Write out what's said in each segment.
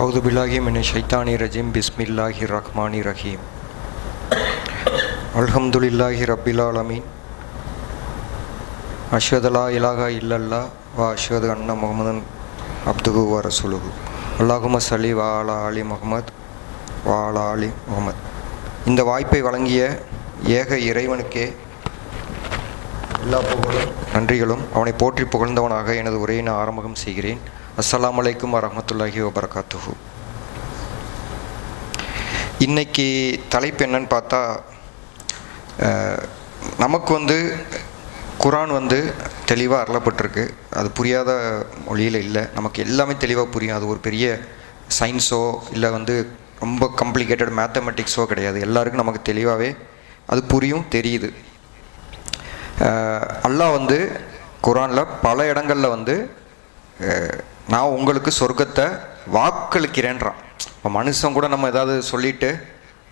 அவுது பில்லாஹி மின ஷைத்தானி ரஜீம் பிஸ்மில்லாஹி ரஹ்மானி ரஹீம். அல்ஹம்துலில்லாஹி ரப்பில் ஆலமீன். அஷ்ஹது லா இலாஹா இல்லல்லா வ அஷ்ஹது அன்ன முஹம்மதன் அப்துஹு வ ரசூலுஹு. அல்லாஹும்ம ஸல்லி வ அலா ஆலி முஹம்மத் வ அலா ஆலி முஹம்மத். இந்த வாய்ப்பை வழங்கிய ஏக இறைவனுக்கே எல்லா புகழும் நன்றிகளும். அவனை போற்றி புகழ்ந்தவனாக எனது உரையை நான் ஆரம்பம் செய்கிறேன். அஸ்ஸலாமு அலைக்கும் வரஹ்மத்துல்லாஹி வபரகாத்துஹு. இன்னைக்கு தலைப்பு என்னன்னு பார்த்தா, நமக்கு குரான் தெளிவாக அருளப்பட்டிருக்கு. அது புரியாத மொழியில் இல்லை, நமக்கு எல்லாமே தெளிவாக புரியும். அது ஒரு பெரிய சயின்ஸோ இல்லை ரொம்ப காம்ப்ளிகேட்டட் மேத்தமெட்டிக்ஸோ கிடையாது. எல்லாருக்கும் நமக்கு தெளிவாகவே அது புரியும், தெரியுது. அல்லாஹ் குரானில் பல இடங்களில் நான் உங்களுக்கு சொர்க்கத்தை வாக்களிக்கிறேன்றான். இப்போ மனுஷன் கூட நம்ம ஏதாவது சொல்லிட்டு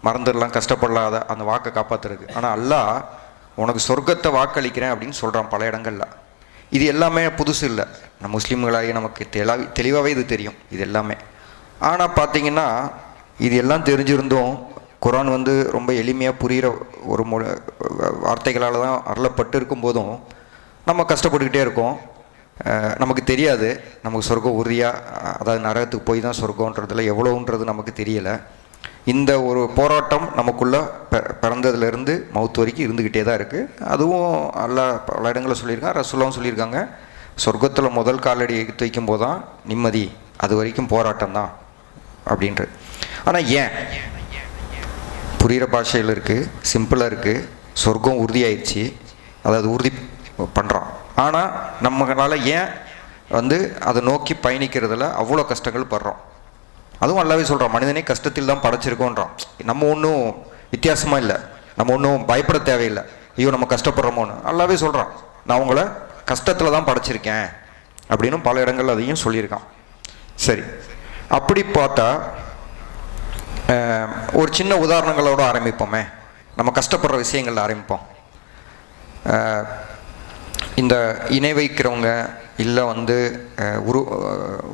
மறந்துடலாம், கஷ்டப்படலாத அந்த வாக்கை காப்பாற்றுறதுக்கு. ஆனால் அல்லாஹ் உனக்கு சொர்க்கத்தை வாக்களிக்கிறேன் அப்படின்னு சொல்கிறான் பல இடங்களில். இது எல்லாமே புதுசு இல்லை, நம்ம முஸ்லீம்களாகி நமக்கு தெளிவாகவே இது தெரியும் இது எல்லாமே. ஆனால் பார்த்திங்கன்னா இது எல்லாம் தெரிஞ்சிருந்தும் குரான் ரொம்ப எளிமையாக புரிகிற ஒரு வார்த்தைகளால் தான் அருளப்பட்டு இருக்கும் போதும் நம்ம கஷ்டப்பட்டுக்கிட்டே இருக்கோம். நமக்கு தெரியாது நமக்கு சொர்க்கம் உறுதியாக, அதாவது நரகத்துக்கு போய் தான் சொர்க்கன்றதுல எவ்வளோன்றது நமக்கு தெரியலை. இந்த ஒரு போராட்டம் நமக்குள்ளே பிறந்ததுலேருந்து மவுத்து வரைக்கும் இருந்துக்கிட்டே தான் இருக்குது. அதுவும் எல்லா பல இடங்களில் சொல்லியிருக்காங்க, ரசூலுல்லாஹ் சொல்லியிருக்காங்க, சொர்க்கத்தில் முதல் காலடி எடுத்து வைக்கும் போது தான் நிம்மதி, அது வரைக்கும் போராட்டம் தான் அப்படின்ட்டு. ஆனால் ஏன் புரிகிற பாஷையில் இருக்குது, சிம்பிளாக இருக்குது, சொர்க்கம் உறுதியாயிடுச்சு, அதாவது உறுதி பண்ணுறான். ஆனால் நம்மளால் ஏன் அதை நோக்கி பயணிக்கிறதுல அவ்வளோ கஷ்டங்கள் படுறோம்? அதுவும் அல்லாஹ்வே சொல்கிறான், மனிதனே கஷ்டத்தில் தான் படைச்சிருக்கோன்றான். நம்ம ஒன்றும் வித்தியாசமாக இல்லை, நம்ம ஒன்றும் பயப்பட தேவையில்லை, ஐயோ நம்ம கஷ்டப்படுறோமோன்னு. அல்லாஹ்வே சொல்கிறான், நான் உங்களை கஷ்டத்தில் தான் படைச்சிருக்கேன் அப்படின்னு பல இடங்கள் அதையும் சொல்லியிருக்கான். சரி, அப்படி பார்த்தா ஒரு சின்ன உதாரணங்களோடு ஆரம்பிப்போமே. நம்ம கஷ்டப்படுற விஷயங்களில் ஆரம்பிப்போம். இந்த இணை வைக்கிறவங்க இல்லை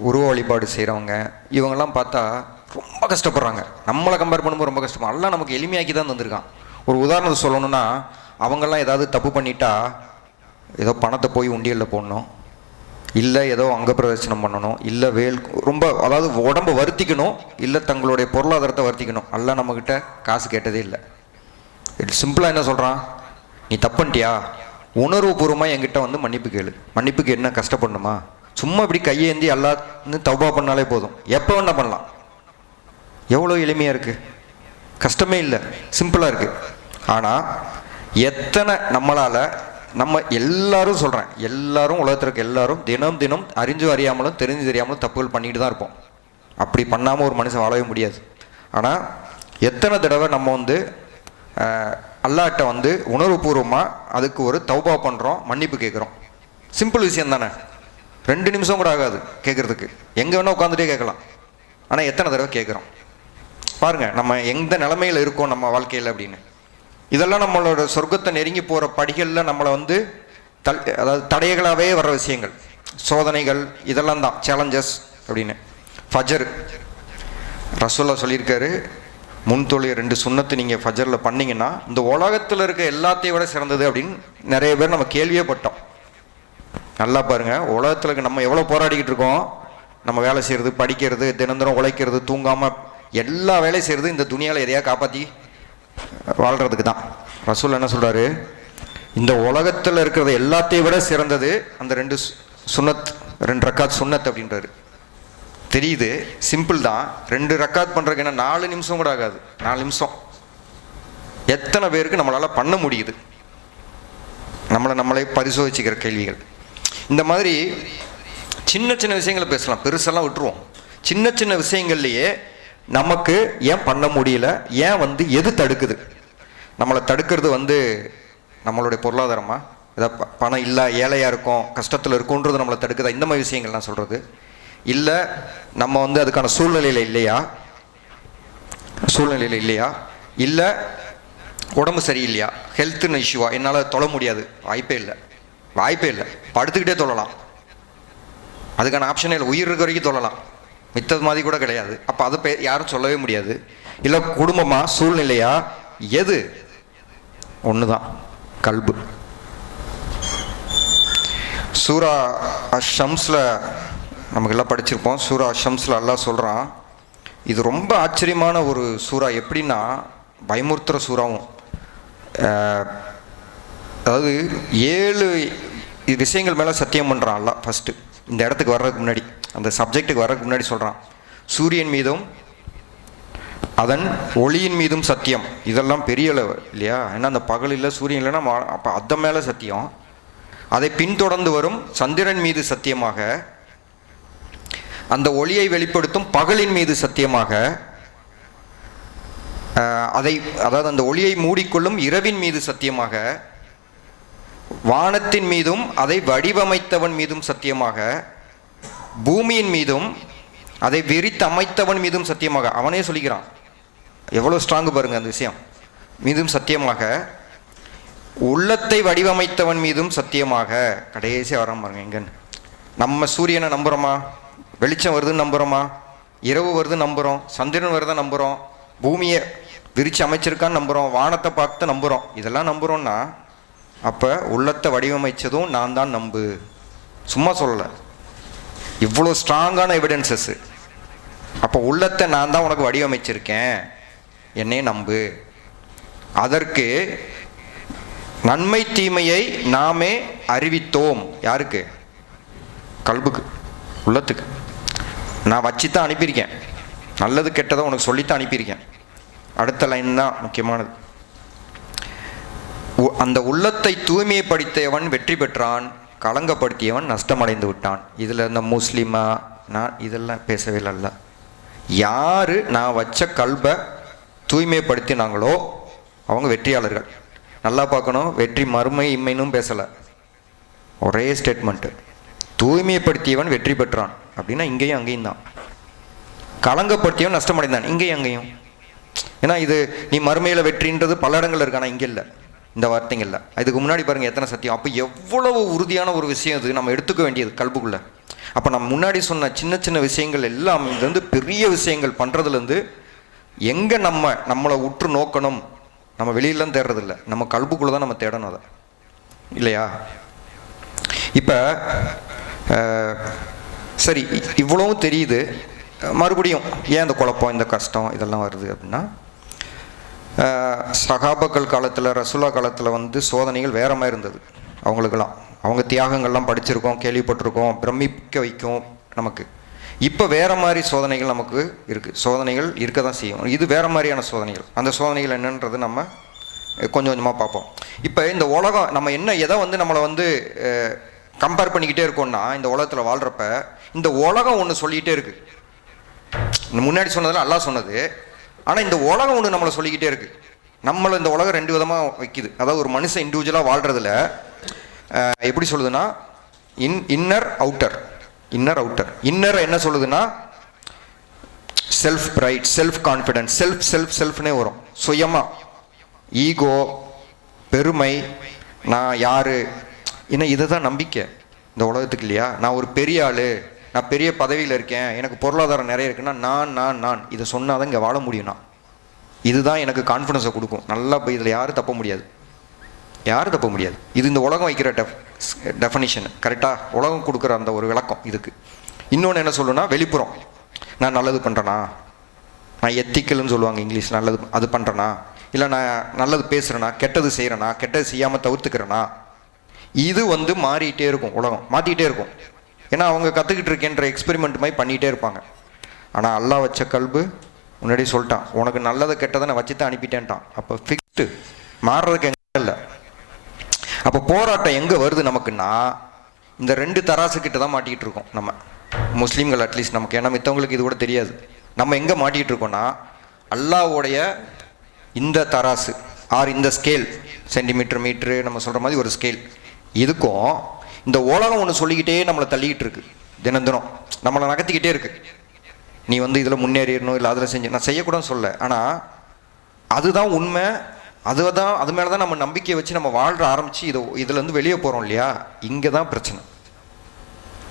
உருவ வழிபாடு செய்கிறவங்க, இவங்கெல்லாம் பார்த்தா ரொம்ப கஷ்டப்படுறாங்க. நம்மளை கம்பேர் பண்ணும்போது ரொம்ப கஷ்டமாக. எல்லாம் நமக்கு எளிமையாக்கி தான் தந்திருக்கான். ஒரு உதாரணத்தை சொல்லணும்னா, அவங்கெல்லாம் ஏதாவது தப்பு பண்ணிட்டா ஏதோ பணத்தை போய் உண்டியலில் போடணும், இல்லை ஏதோ அங்க பிரதர்சனம் பண்ணணும், இல்லை ரொம்ப அதாவது உடம்பை வருத்திக்கணும், இல்லை தங்களுடைய பொருளாதாரத்தை வருத்திக்கணும். எல்லாம் நம்மக்கிட்ட காசு கேட்டதே இல்லை. சிம்பிளாக என்ன சொல்கிறான், நீ தப்புன்ட்டியா, உணர்வுபூர்வமாக என்கிட்ட மன்னிப்பு கேளு. மன்னிப்புக்கு என்ன கஷ்டப்படணுமா? சும்மா இப்படி கையேந்தி எல்லான்னு தௌபா பண்ணாலே போதும், எப்போ வேணா பண்ணலாம். எவ்வளோ எளிமையாக இருக்குது, கஷ்டமே இல்லை, சிம்பிளாக இருக்குது. ஆனால் எத்தனை நம்மளால், நம்ம எல்லாரும் சொல்கிறேன், எல்லாரும் உலகத்தில் இருக்க எல்லாரும் தினம் தினம் அறிஞ்சு அறியாமலும் தெரிஞ்சு தெரியாமலும் தப்புகள் பண்ணிட்டு தான் இருப்போம். அப்படி பண்ணாமல் ஒரு மனுஷன் வாழவே முடியாது. ஆனால் எத்தனை தடவை நம்ம அல்லாஹ்ட்ட உணர்வுபூர்வமாக அதுக்கு ஒரு தௌபா பண்ணுறோம், மன்னிப்பு கேட்குறோம். சிம்பிள் விஷயம் தானே, 2 நிமிஷம் கூட ஆகாது கேட்குறதுக்கு, எங்கே வேணால் உட்காந்துட்டே கேட்கலாம். ஆனால் எத்தனை தடவை கேட்குறோம் பாருங்கள், நம்ம எந்த நிலைமையில் இருக்கோம் நம்ம வாழ்க்கையில் அப்படின்னு. இதெல்லாம் நம்மளோட சொர்க்கத்தை நெருங்கி போகிற படிகளில் நம்மளை அதாவது தடைகளாகவே வர்ற விஷயங்கள், சோதனைகள், இதெல்லாம் தான் சேலஞ்சஸ் அப்படின்னு. ஃபஜர் ரசூலுல்லாஹ் சொல்லியிருக்காரு, முன்தொழிய 2 சுன்னத்து நீங்கள் ஃபஜரில் பண்ணிங்கன்னா இந்த உலகத்தில் இருக்க எல்லாத்தையும் விட சிறந்தது அப்படின்னு நிறைய பேர் நம்ம கேள்வியே பட்டோம். நல்லா பாருங்கள், உலகத்தில் இருக்க நம்ம எவ்வளோ போராடிக்கிட்டு இருக்கோம். நம்ம வேலை செய்கிறது, படிக்கிறது, தினந்தரம் உழைக்கிறது, தூங்காமல் எல்லா வேலையும் செய்கிறது இந்த துணியால் எதையா காப்பாற்றி வாழ்கிறதுக்கு தான். ரசூல் என்ன சொல்கிறாரு, இந்த உலகத்தில் இருக்கிறது எல்லாத்தையும் விட சிறந்தது அந்த 2 ரக்காத் சுன்னத் அப்படின்றாரு. தெரியுது, சிம்பிள் தான். 2 ரக்காத் பண்ணுறதுக்கு என்ன 4 நிமிஷம் கூட ஆகாது. 4 நிமிஷம் எத்தனை பேருக்கு நம்மளால் பண்ண முடியுது? நம்மளே பரிசோதிச்சுக்கிற கேள்விகள். இந்த மாதிரி சின்ன சின்ன விஷயங்களை பேசலாம், பெருசெல்லாம் விட்டுருவோம். சின்ன சின்ன விஷயங்கள்லையே நமக்கு ஏன் பண்ண முடியல, ஏன் எது தடுக்குது? நம்மளை தடுக்கிறது நம்மளுடைய பொருளாதாரமா, ஏதாவது பணம் இல்லை, ஏழையாக இருக்கும், கஷ்டத்தில் இருக்கும்ன்றது நம்மளை தடுக்குதா? இந்த மாதிரி விஷயங்கள்லாம் சொல்கிறது இல்லை. நம்ம அதுக்கான சூழ்நிலையில் இல்லையா, இல்லை உடம்பு சரியில்லையா, ஹெல்த்துன்னு இஷ்யூவா, என்னால் தொழ முடியாது, வாய்ப்பே இல்லை, படுத்துக்கிட்டே தொழலாம், அதுக்கான ஆப்ஷனே இல்லை. உயிர் இருக்க வரைக்கும் தொழலாம், மித்தது மாதிரி கூட கிடையாது. அப்போ அதை யாரும் சொல்லவே முடியாது. இல்லை குடும்பமா சூழ்நிலையா, எது ஒன்று தான், கல்பு. சூரா அஷம்ஸில் நமக்கெல்லாம் படிச்சிருப்போம். சூரா அஷம்ஸில் அல்லாஹ் சொல்கிறான், இது ரொம்ப ஆச்சரியமான ஒரு சூறா. எப்படின்னா பயமுறுத்துகிற சூறாவும். அதாவது 7 விஷயங்கள் மேலே சத்தியம் பண்ணுறான் அல்லாஹ். ஃபஸ்ட்டு இந்த இடத்துக்கு வர்றதுக்கு முன்னாடி, அந்த சப்ஜெக்டுக்கு வர்றதுக்கு முன்னாடி சொல்கிறான், சூரியன் மீதும் அதன் ஒளியின் மீதும் சத்தியம். இதெல்லாம் பெரிய அளவு இல்லையா? ஏன்னா அந்த பகல் இல்லை, சூரியன் இல்லைன்னா அப்போ அதன் மேலே சத்தியம். அதை பின்தொடர்ந்து வரும் சந்திரன் மீது சத்தியமாக, அந்த ஒளியை வெளிப்படுத்தும் பகலின் மீது சத்தியமாக, அதாவது அந்த ஒளியை மூடிக்கொள்ளும் இரவின் மீது சத்தியமாக, வானத்தின் மீதும் அதை வடிவமைத்தவன் மீதும் சத்தியமாக, பூமியின் மீதும் அதை விரித்து அமைத்தவன் மீதும் சத்தியமாக. அவனே சொல்லிக்கிறான். எவ்வளோ ஸ்ட்ராங்கு பாருங்க அந்த விஷயம். மீதும் சத்தியமாக, உள்ளத்தை வடிவமைத்தவன் மீதும் சத்தியமாக. கடைசியாக வராம பாருங்க எங்கன்னு. நம்ம சூரியனை நம்புகிறோமா? வெளிச்சம் வருதுன்னு நம்புகிறோமா? இரவு வருது நம்புகிறோம், சந்திரன் வருதை நம்புகிறோம், பூமியை விரித்து அமைச்சிருக்கான்னு நம்புகிறோம், வானத்தை பார்த்து நம்புகிறோம். இதெல்லாம் நம்புகிறோன்னா அப்போ உள்ளத்தை வடிவமைச்சதும் நான் தான் நம்பு. சும்மா சொல்லலை, இவ்வளோ ஸ்ட்ராங்கான எவிடன்சஸ். அப்போ உள்ளத்தை நான் தான் உனக்கு வடிவமைச்சிருக்கேன், என்னையே நம்பு. அதற்கு நன்மை தீமையை நாமே அறிவித்தோம். யாருக்கு? கல்புக்கு, உள்ளத்துக்கு. நான் வச்சு தான் அனுப்பியிருக்கேன், நல்லது கெட்டதை உனக்கு சொல்லித்தான் அனுப்பியிருக்கேன். அடுத்த லைன் தான் முக்கியமானது. அந்த உள்ளத்தை தூய்மைப்படுத்தியவன் வெற்றி பெற்றான், களங்கப்படுத்தியவன் நஷ்டமடைந்து விட்டான். இதில் இந்த முஸ்லீமா நான் இதெல்லாம் பேசவே இல்லை. யார் நான் வச்ச கல்பை தூய்மைப்படுத்தினாங்களோ அவங்க வெற்றியாளர்கள். நல்லா பார்க்கணும், வெற்றி மறுமை இம்மைனும் பேசலை, ஒரே ஸ்டேட்மெண்ட்டு. தூய்மைப்படுத்தியவன் வெற்றி பெற்றான் அப்படின்னா இங்கேயும் அங்கேயும் தான். களங்கப்படுத்தியவன் நஷ்டமடைந்தான், இங்கேயும் அங்கேயும். ஏன்னா இது நீ மறுமையில் வெற்றின்றது பல இடங்கள் இருக்கு, ஆனால் இங்கே இல்லை, இந்த வார்த்தைங்க இல்லை. இதுக்கு முன்னாடி பாருங்கள் எத்தனை சத்தியம். அப்போ எவ்வளவு உறுதியான ஒரு விஷயம் இது, நம்ம எடுத்துக்க வேண்டியது கல்புக்குள்ளே. அப்போ நம்ம முன்னாடி சொன்ன சின்ன சின்ன விஷயங்கள் எல்லாம் இதுலேருந்து பெரிய விஷயங்கள் பண்ணுறதுலேருந்து எங்கே நம்மளை உற்று நோக்கணும், நம்ம வெளியிலாம் தேடுறதில்ல, நம்ம கல்புக்குள்ளே தான் நம்ம தேடணும் அதை, இல்லையா? இப்போ சரி, இவ்வளவும் தெரியுது, மறுபடியும் ஏன் இந்த குழப்பம், இந்த கஷ்டம் இதெல்லாம் வருது அப்படின்னா, சகாபாக்கள் காலத்தில், ரசூலா காலத்தில் வந்து சோதனைகள் வேற மாதிரி இருந்தது அவங்களுக்கெல்லாம். அவங்க தியாகங்கள்லாம் படிச்சிருக்கோம், கேள்விப்பட்டிருக்கோம், பிரமிக்க வைக்கும் நமக்கு. இப்போ வேற மாதிரி சோதனைகள் நமக்கு இருக்குது. சோதனைகள் இருக்க தான் செய்யும். இது வேற மாதிரியான சோதனைகள். அந்த சோதனைகள் என்னன்றது நம்ம கொஞ்சம் கொஞ்சமாக பார்ப்போம். இப்போ இந்த உலகம் நம்ம எதை வந்து நம்மளை வந்து கம்பேர் பண்ணிக்கிட்டே இருக்கோம்னா, இந்த உலகத்தில் வாழ்கிறப்ப இந்த உலகம் ஒன்று சொல்லிக்கிட்டே இருக்கு. முன்னாடி சொன்னதில் அல்லாஹ் சொன்னது, ஆனால் இந்த உலகம் ஒன்று நம்மளை சொல்லிக்கிட்டே இருக்கு. நம்மளை இந்த உலகம் 2 விதமாக வைக்குது. அதாவது ஒரு மனுஷன் இண்டிவிஜுவலாக வாழ்கிறதுல எப்படி சொல்லுதுன்னா, இன்னர் அவுட்டர். இன்னர் என்ன சொல்லுதுன்னா, செல்ஃப் ப்ரைட், செல்ஃப் கான்ஃபிடன்ஸ், செல்ஃப்னே வரும். சுயமா, ஈகோ, பெருமை, நான் யாரு, என்ன, இதை தான் நம்பிக்கை இந்த உலகத்துக்கு, இல்லையா? நான் ஒரு பெரிய ஆள், நான் பெரிய பதவியில் இருக்கேன், எனக்கு பொருளாதாரம் நிறைய இருக்குன்னா நான் இதை சொன்னால் தான் இங்கே வாழ முடியும்னா, இதுதான் எனக்கு கான்ஃபிடன்ஸை கொடுக்கும். நல்லா போய் இதில் யாரும் தப்ப முடியாது. இது இந்த உலகம் வைக்கிற டெஃபனிஷன், கரெக்டாக உலகம் கொடுக்குற அந்த ஒரு விளக்கம் இதுக்கு. இன்னொன்று என்ன சொல்லுன்னா, வெளிப்புறம், நான் நல்லது பண்ணுறேனா, நான் எத்திக்கல்னு சொல்லுவாங்க இங்கிலீஷ், நல்லது அது பண்ணுறேனா, இல்லை நான் நல்லது பேசுகிறேனா, கெட்டது செய்கிறேனா, கெட்டது செய்யாமல் தவிர்த்துக்கிறேனா. இது வந்து மாறிக்கிட்டே இருக்கும், உலகம் மாற்றிக்கிட்டே இருக்கும். ஏன்னா அவங்க கற்றுக்கிட்டு இருக்கேன்ற எக்ஸ்பெரிமெண்ட் மாதிரி பண்ணிகிட்டே இருப்பாங்க. ஆனால் அல்லாஹ் வச்ச கல்பு முன்னாடி சொல்லிட்டான், உனக்கு நல்லதை கெட்டதை நான் வச்சு தான் அனுப்பிட்டேன்ட்டான். அப்போ ஃபிக்ஸ்டு, மாறுறதுக்கு எங்கே இல்லை. அப்போ போராட்டம் எங்கே வருது நமக்குன்னா, இந்த 2 தராசுக்கிட்ட தான் மாட்டிக்கிட்டு இருக்கோம் நம்ம முஸ்லீம்கள், அட்லீஸ்ட் நமக்கு. ஏன்னா மித்தவங்களுக்கு இது கூட தெரியாது. நம்ம எங்கே மாட்டிக்கிட்டு இருக்கோம்னா, அல்லாஹ்வுடைய இந்த தராசு ஆர் இந்த ஸ்கேல், சென்டிமீட்டர், மீட்ரு, நம்ம சொல்கிற மாதிரி ஒரு ஸ்கேல், இதுக்கும் இந்த உலகம் ஒன்று சொல்லிக்கிட்டே நம்மளை தள்ளிக்கிட்டு இருக்கு. தினம் நம்மளை நகர்த்திக்கிட்டே இருக்கு. நீ வந்து இதில் முன்னேறிடணும், இல்லை அதில் செஞ்சு, நான் செய்யக்கூடாதுன்னு சொல்ல, ஆனால் அதுதான் உண்மை. அது மேலே தான் நம்ம நம்பிக்கையை வச்சு நம்ம வாழ்ற ஆரம்பித்து இதுலேருந்து வெளியே போகிறோம், இல்லையா? இங்கே தான் பிரச்சனை.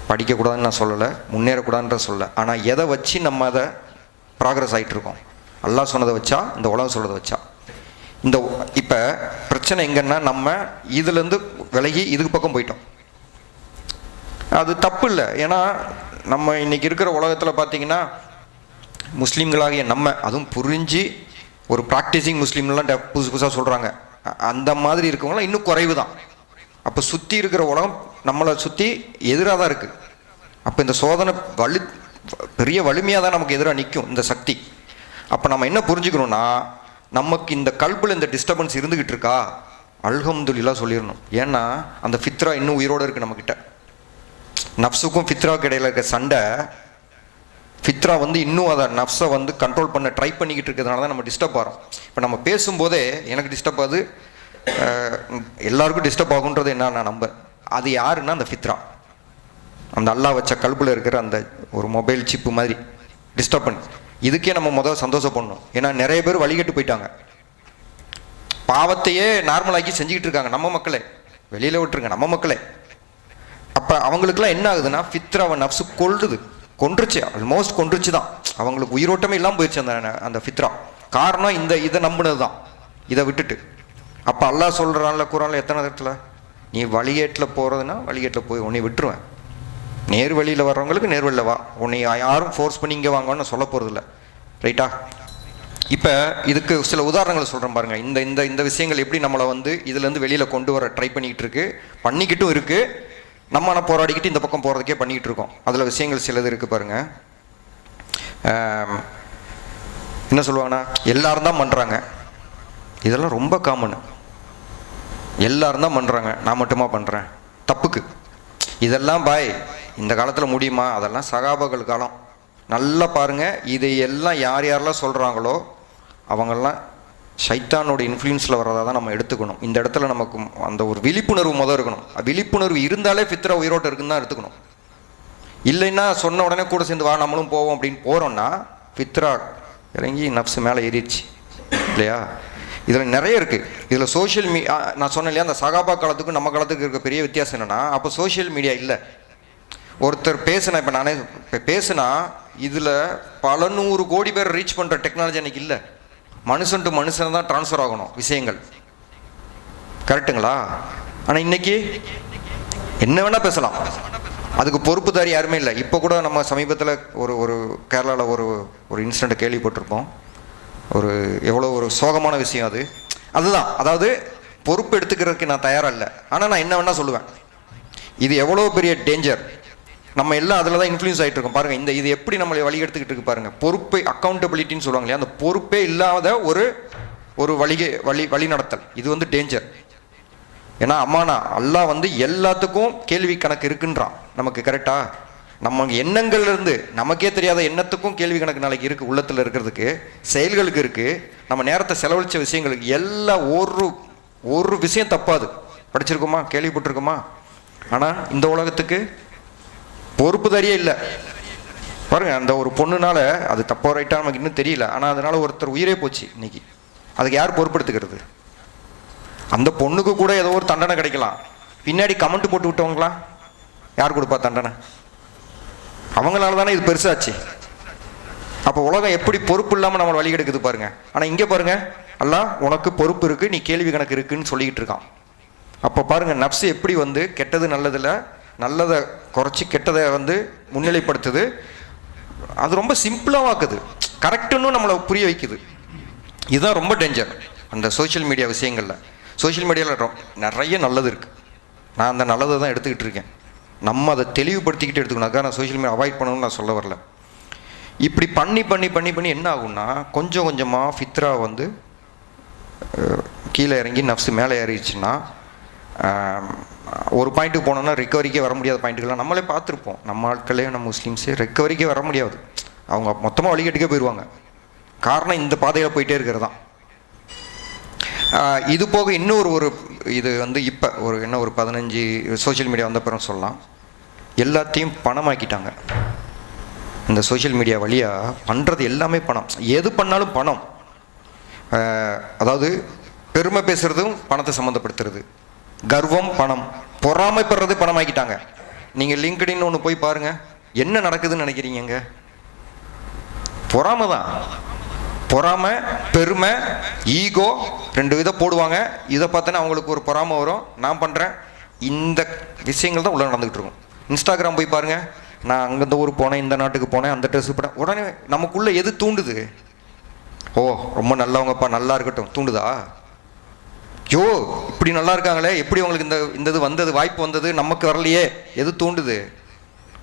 படிக்கக்கூடாதுன்னு நான் சொல்லலை, முன்னேறக்கூடாதுன்ற சொல்லலை. ஆனால் எதை வச்சு நம்ம அதை ப்ராக்ரஸ் ஆகிட்டுருக்கோம்? அல்லாஹ் சொன்னதை வச்சா, இந்த உலகம் சொல்கிறத வச்சா? இந்த இப்போ பிரச்சனை எங்கன்னா நம்ம இதுலேருந்து விலகி இதுக்கு பக்கம் போயிட்டோம். அது தப்பு இல்லை. ஏன்னா நம்ம இன்றைக்கி இருக்கிற உலகத்தில் பார்த்திங்கன்னா முஸ்லீம்களாகிய நம்ம, அதுவும் புரிஞ்சு ஒரு ப்ராக்டிஸிங் முஸ்லீம்லாம் புதுசு புதுசாக சொல்கிறாங்க, அந்த மாதிரி இருக்கவங்களாம் இன்னும் குறைவு தான். அப்போ சுற்றி இருக்கிற உலகம் நம்மளை சுற்றி எதிராக தான் இருக்குது. அப்போ இந்த சோதனை பெரிய வலிமையாக தான் நமக்கு எதிராக நிற்கும் இந்த சக்தி. அப்போ நம்ம என்ன புரிஞ்சுக்கணும்னா, நமக்கு இந்த கல்பில் இந்த டிஸ்டர்பன்ஸ் இருந்துக்கிட்டு இருக்கா, அல்ஹம்துலில்லாஹ் சொல்லிடணும். ஏன்னா அந்த ஃபித்ரா இன்னும் உயிரோடு இருக்குது நம்மக்கிட்ட. நஃப்ஸுக்கும் ஃபித்ராவுக்கு இடையில இருக்க சண்டை, ஃபித்ரா இன்னும் அதை நஃப்ஸை கண்ட்ரோல் பண்ண ட்ரை பண்ணிக்கிட்டு இருக்கிறதுனால தான் நம்ம டிஸ்டர்ப் ஆகிறோம். இப்போ நம்ம பேசும்போதே எனக்கு டிஸ்டர்ப் ஆகுது, எல்லாருக்கும் டிஸ்டர்ப் ஆகுன்றது என்ன நான் நம்புறேன். அது யாருன்னா அந்த ஃபித்ரா, அந்த அல்லாஹ் வச்ச கல்பில் இருக்கிற அந்த ஒரு மொபைல் சிப்பு மாதிரி டிஸ்டர்ப் பண்ணி. இதுக்கே நம்ம முதல்ல சந்தோஷப்படணும். ஏன்னா நிறைய பேர் வழிகட்டு போயிட்டாங்க, பாவத்தையே நார்மலாக்கி செஞ்சுக்கிட்டு இருக்காங்க நம்ம மக்களே, வெளியில் விட்டுருங்க நம்ம மக்களே. அப்போ அவங்களுக்குலாம் என்ன ஆகுதுன்னா, ஃபித்ராவை நஃப்ஸு கொன்றுச்சு, ஆல்மோஸ்ட் கொன்றுச்சு தான். அவங்களுக்கு உயிரோட்டமே இல்லாமல் போயிடுச்சு அந்த ஃபித்ரா. காரணம் இதை நம்பினது தான், இதை விட்டுட்டு. அப்போ அல்லாஹ் சொல்கிறான்ல குரான்ல எத்தனை இடத்துல, நீ வழிகேட்டில் போகிறதுனா வழிகேட்டில் போய் உன்னை விட்டுருவேன், நேர் வழியில் வர்றவங்களுக்கு நேர் வழியில் வா, உன்னை யாரும் ஃபோர்ஸ் பண்ணி இங்கே வாங்கன்னு சொல்ல போகிறதில்ல. ரைட்டா? இப்போ இதுக்கு சில உதாரணங்கள் சொல்கிறேன் பாருங்கள். இந்த இந்த இந்த விஷயங்கள் எப்படி நம்மளை இதுலேருந்து வெளியில் கொண்டு வர ட்ரை பண்ணிக்கிட்டு இருக்கு, பண்ணிக்கிட்டும் இருக்குது. நம்ம போராடிக்கிட்டு இந்த பக்கம் போகிறதுக்கே பண்ணிக்கிட்டு இருக்கோம். அதில் விஷயங்கள் சிலது இருக்குது பாருங்கள். என்ன சொல்லுவாங்கன்னா, எல்லாரும் தான் பண்ணுறாங்க, இதெல்லாம் ரொம்ப காமன். எல்லாரும் தான் பண்ணுறாங்க, நான் மட்டுமா பண்ணுறேன், தப்புக்கு. இதெல்லாம் பாய் இந்த காலத்தில் முடியுமா? அதெல்லாம் சகாபாக்கள் காலம். நல்லா பாருங்கள், இதையெல்லாம் யார் யாரெல்லாம் சொல்கிறாங்களோ அவங்கெல்லாம் ஷைத்தானோட இன்ஃப்ளூயன்ஸில் வரதாக தான் நம்ம எடுத்துக்கணும். இந்த இடத்துல நமக்கு அந்த ஒரு விழிப்புணர்வு முதல் இருக்கணும். விழிப்புணர்வு இருந்தாலே ஃபித்ரா உயிரோட்டம் இருக்குன்னு தான் எடுத்துக்கணும். இல்லைன்னா சொன்ன உடனே கூட சேர்ந்து வா நம்மளும் போவோம் அப்படின்னு போகிறோன்னா ஃபித்ரா இறங்கி நஃப்ஸ் மேலே ஏறிடுச்சு இல்லையா? இதில் நிறைய இருக்குது. இதில் சோஷியல் நான் சொன்னேன் இல்லையா, அந்த சகாபா காலத்துக்கும் நம்ம காலத்துக்கு இருக்க பெரிய வித்தியாசம் என்னென்னா, அப்போ சோஷியல் மீடியா இல்லை. ஒருத்தர் பேசுனா, இப்போ நானே பேசுனா இதில் பல 100 கோடி பேர் ரீச் பண்ணுற டெக்னாலஜி அன்றைக்கி இல்லை. மனுஷன் டு மனுஷன் தான் ட்ரான்ஸ்ஃபர் ஆகணும் விஷயங்கள், கரெக்டுங்களா? ஆனால் இன்னைக்கு என்ன வேணால் பேசலாம், அதுக்கு பொறுப்புதாரி யாருமே இல்லை. இப்போ கூட நம்ம சமீபத்தில் ஒரு கேரளாவில் ஒரு இன்சிடெண்ட்டை கேள்விப்பட்டிருப்போம். எவ்வளோ ஒரு சோகமான விஷயம் அதுதான். அதாவது பொறுப்பு எடுத்துக்கிறதுக்கு நான் தயாராக இல்லை, ஆனால் நான் என்ன வேணால் சொல்லுவேன். இது எவ்வளோ பெரிய டேஞ்சர். நம்ம எல்லாம் அதில் தான் இன்ஃப்ளூயன்ஸ் ஆகிட்டு இருக்கோம் பாருங்கள். இது எப்படி நம்மளை வழி எடுத்துக்கிட்டு இருக்கு பாருங்கள். பொறுப்பை அக்கௌண்டபிலிட்டின்னு சொல்லுவாங்க இல்லையா, அந்த பொறுப்பே இல்லாத ஒரு வழி நடத்தல், இது டேஞ்சர். ஏன்னா அம்மானா அல்லாஹ் எல்லாத்துக்கும் கேள்வி கணக்கு இருக்குன்றான் நமக்கு, கரெக்டா? நம்ம எண்ணங்கள்ல இருந்து நமக்கே தெரியாத எண்ணத்துக்கும் கேள்வி கணக்கு நாளைக்கு இருக்குது. உள்ளத்தில் இருக்கிறதுக்கு, செயல்களுக்கு இருக்குது. நம்ம நேரத்தை செலவழித்த விஷயங்களுக்கு எல்லாம் ஒரு விஷயம் தப்பாது. படிச்சிருக்கோமா, கேள்விப்பட்டிருக்கோமா? ஆனால் இந்த உலகத்துக்கு பொறுப்புதாரியே இல்லை பாருங்க. அந்த ஒரு பொண்ணுனால, அது தப்போ ரைட்டா நமக்கு இன்னும் தெரியல, ஆனால் அதனால ஒருத்தர் உயிரே போச்சு இன்னைக்கு. அதுக்கு யார் பொறுப்பெடுத்துக்கிறது? அந்த பொண்ணுக்கு கூட ஏதோ ஒரு தண்டனை கிடைக்கலாம், பின்னாடி கமெண்ட் போட்டு விட்டவங்களா யார் கொடுப்பா தண்டனை? அவங்களால தானே இது பெருசாச்சு. அப்போ உலகம் எப்படி பொறுப்பு இல்லாமல் நம்மளை வழி எடுக்குது பாருங்க. ஆனால் இங்கே பாருங்க, அல்லாஹ் உனக்கு பொறுப்பு இருக்குது, நீ கேள்வி கணக்கு இருக்குன்னு சொல்லிக்கிட்டு இருக்கான். அப்போ பாருங்க, நப்சு எப்படி கெட்டது நல்லதில் நல்லதை குறைச்சி கெட்டதை முன்னிலைப்படுத்துது. அது ரொம்ப சிம்பிளாக ஆக்குது, கரெக்டுன்னு நம்மளை புரிய வைக்குது. இதுதான் ரொம்ப டேஞ்சர் அந்த சோஷியல் மீடியா விஷயங்களில். சோஷியல் மீடியாவில் நிறைய நல்லது இருக்குது, நான் அந்த நல்லதை தான் எடுத்துக்கிட்டு இருக்கேன். நம்ம அதை தெளிவுபடுத்திக்கிட்டு எடுத்துக்கணும். அதுக்காக நான் சோஷியல் மீடியா அவாய்ட் பண்ணணும்னு நான் சொல்ல வரல. இப்படி பண்ணி பண்ணி பண்ணி பண்ணி என்ன ஆகும்னா, கொஞ்சம் கொஞ்சமாக ஃபித்ரா கீழே இறங்கி நஃப்ஸ் மேலே ஏறிடுச்சுன்னா, ஒரு பாயிண்ட்டுக்கு போனோம்னா ரெக்கவரிக்கே வர முடியாத பாயிண்ட்டுக்கெல்லாம் நம்மளே பார்த்துருப்போம். நம்ம ஆட்களே, நம்ம முஸ்லீம்ஸே ரெக்கவரிக்கே வர முடியாது. அவங்க மொத்தமாக வழிகட்டுக்கே போயிடுவாங்க. காரணம் இந்த பாதையில் போயிட்டே இருக்கிறது தான். இது போக இன்னொரு இது இப்போ ஒரு 15 சோஷியல் மீடியா வந்த பிறகு சொல்லலாம், எல்லாத்தையும் பணமாக்கிட்டாங்க. இந்த சோஷியல் மீடியா வழியாக பண்ணுறது எல்லாமே பணம். எது பண்ணாலும் பணம். அதாவது பெருமை பேசுகிறதும் பணத்தை சம்மந்தப்படுத்துறது, கர்வம் பணம், பொறாமைப்படுறது பணமாக்கிட்டாங்க. நீங்கள் லிங்க்டின் ஒன்று போய் பாருங்கள், என்ன நடக்குதுன்னு நினைக்கிறீங்க? பொறாமை தான். பொறாமை, பெருமை, ஈகோ, ரெண்டு விதம் போடுவாங்க. இதை பார்த்தோன்னா அவங்களுக்கு ஒரு பொறாமை வரும், நான் பண்ணுறேன். இந்த விஷயங்கள் தான் உள்ள நடந்துகிட்டு இருக்கும். இன்ஸ்டாகிராம் போய் பாருங்கள், நான் அங்கே இந்த ஊருக்கு போனேன், இந்த நாட்டுக்கு போனேன், அந்த ட்ரெஸ் போனேன். உடனே நமக்குள்ளே எது தூண்டுது? ஓ ரொம்ப நல்லவங்கப்பா, நல்லா இருக்கட்டும் தூண்டுதா? யோ இப்படி நல்லா இருக்காங்களே, எப்படி உங்களுக்கு இந்த இது வந்தது, வாய்ப்பு வந்தது, நமக்கு வரலையே, எது தூண்டுது?